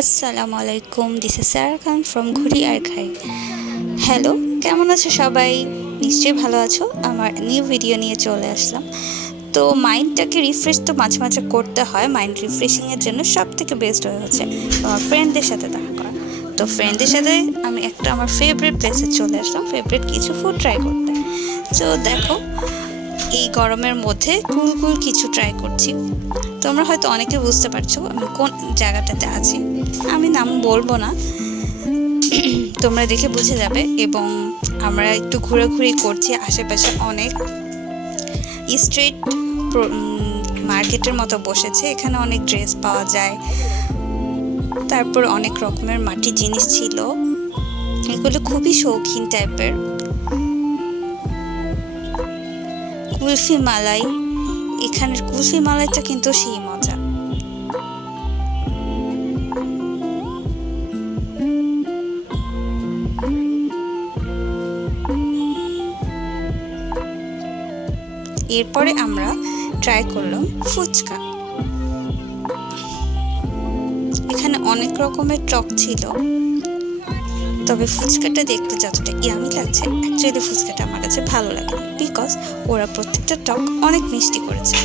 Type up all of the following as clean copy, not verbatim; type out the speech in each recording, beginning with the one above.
আসসালামু আলাইকুম, this is Sara Khan from Ghuri Aar খাই। হ্যালো, কেমন আছো সবাই? নিশ্চয়ই ভালো আছো। আমার নিউ ভিডিও নিয়ে চলে আসলাম। তো মাইন্ডটাকে রিফ্রেশ তো মাঝে মাঝে করতে হয়। মাইন্ড রিফ্রেশিংয়ের জন্য সব থেকে বেস্ট হচ্ছে আমার ফ্রেন্ডদের সাথে দেখা করা। তো ফ্রেন্ডদের সাথে আমি একটা আমার ফেভারিট প্লেসে চলে আসলাম, ফেভারিট কিছু ফুড ট্রাই করতে। তো দেখো, এই গরমের মধ্যে কুল কুল কিছু ট্রাই করছি। তোমরা হয়তো অনেকে বুঝতে পারছো আমি কোন জায়গাটাতে আছি। আমি নাম বলবো না, তোমরা দেখে বুঝে যাবে। এবং আমরা একটু ঘোরাঘুরি করছি, আশেপাশে অনেক স্ট্রিট মার্কেটের মতো বসেছে। এখানে অনেক ড্রেস পাওয়া যায়, তারপর অনেক রকমের মাটির জিনিস ছিল। এগুলো খুবই শৌখিন টাইপের। কুলফি মালাই, এখানের কুলফি মালাইটা কিন্তু সেই মজা। এরপরে আমরা ট্রাই করলাম ফুচকা। এখানে অনেক রকমের টক ছিল, তবে ফুচকাটা দেখতে যতটা ইয়ামি লাগছে, অ্যাকচুয়ালি ফুচকাটা আমার কাছে ভালো লাগে, বিকজ ওরা প্রত্যেকটা টক অনেক মিষ্টি করেছে।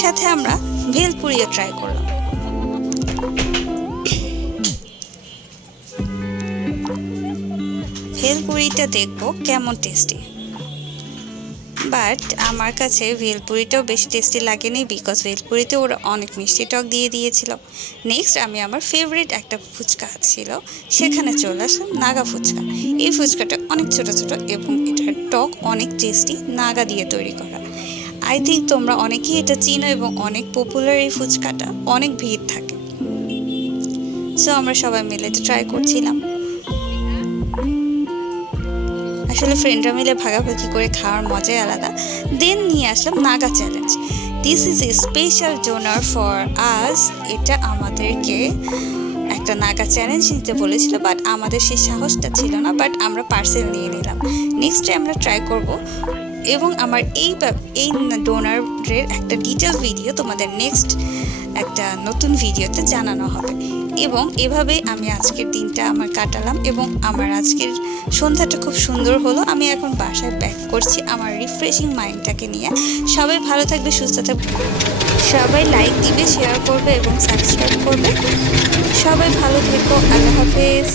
সাথে আমরা ভেলপুরিও ট্রাই করলাম। ভেলপুরিটা দেখবো কেমন টেস্টি, বাট আমার কাছে ভেলপুরিটাও বেশি টেস্টি লাগেনি, বিকজ ভেলপুরিতে ওরা অনেক মিষ্টি টক দিয়ে দিয়েছিল। নেক্সট আমি আমার ফেভারিট একটা ফুচকা ছিল, সেখানে চলে আসলাম নাগা ফুচকা। এই ফুচকাটা অনেক ছোট ছোট এবং এটার টক অনেক টেস্টি, নাগা দিয়ে তৈরি করা। আই থিঙ্ক তোমরা অনেকেই এটা চিনো এবং অনেক পপুলার এই ফুচকাটা, অনেক ভিড় থাকে। সো আমরা সবাই মিলে এটা ট্রাই করছিলাম। আসলে ফ্রেন্ডরা মিলে ভাগাভাগি করে খাওয়ার মজাই আলাদা। দেন নিয়ে আসলাম Naga challenge. This is a special donor for us. এটা আমাদেরকে একটা নাগা চ্যালেঞ্জ নিতে বলেছিল, বাট আমাদের সেই সাহসটা ছিল না, বাট আমরা পার্সেল নিয়ে নিলাম। নেক্সটে আমরা ট্রাই করব এবং আমার এই ডোনারের একটা ডিটেল ভিডিও তোমাদের নেক্সট একটা নতুন ভিডিওতে জানানো হবে। এবং এভাবেই আমি আজকের দিনটা আমার কাটালাম এবং আমার আজকের সন্ধ্যাটা খুব সুন্দর হলো। আমি এখন বাসায় ব্যাক করছি আমার রিফ্রেশিং মাইন্ডটাকে নিয়ে। সবাই ভালো থাকবে, সুস্থ থাকবে, সবাই লাইক দিবে, শেয়ার করবে এবং সাবস্ক্রাইব করবে। সবাই ভালো থেকো, আল্লাহ হাফেজ।